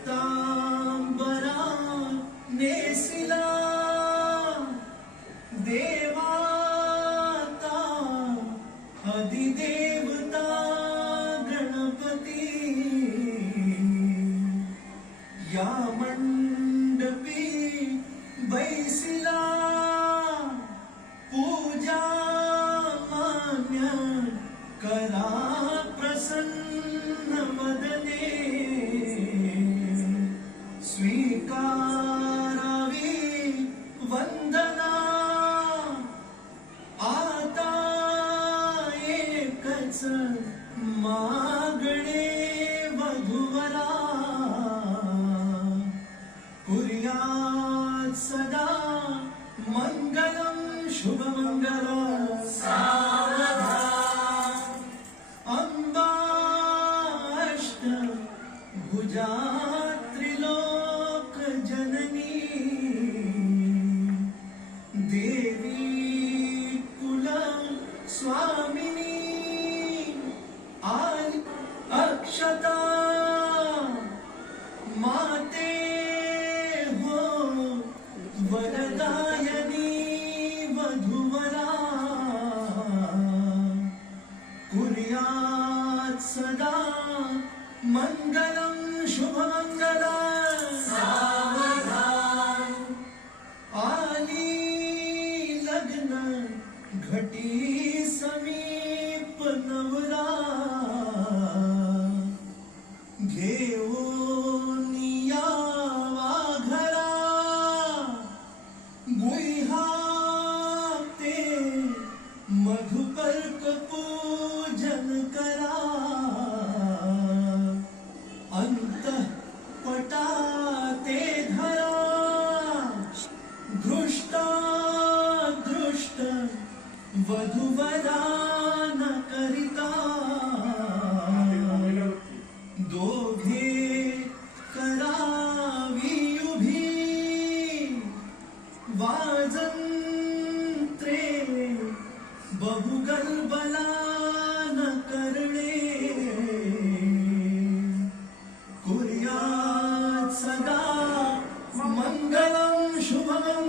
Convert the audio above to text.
रक्तांबरा नेसिला देवाता अधिदेवता गणपती या मंडपी बैसिला पूजा मान्य करा प्रसन्न वदने स्वीकारावी वंदना आता एकच मागणे वधूवरा कुर्यात् सदा मंगलम शुभमंगलम अंबा अष्ट भुजा त्रिलोक जननी देवी कुल स्वामिनी आली अक्षता माते हो वरदायनी वधूवरा कुर्यात् सदा मंगलम शुभमंगलम सावधान आली लग्न घटी समीप नवरा घेऊन यावा घरा गुह्याते मधुपर्क पूजन करा अंतःपटाते धरा दृष्टा दृष्ट वधूवरा न करिता दोघे करावी उभी वाजंत्रे बहुगर्बला न करणे कुर्यात् सदा मंगलम शुभमंगलम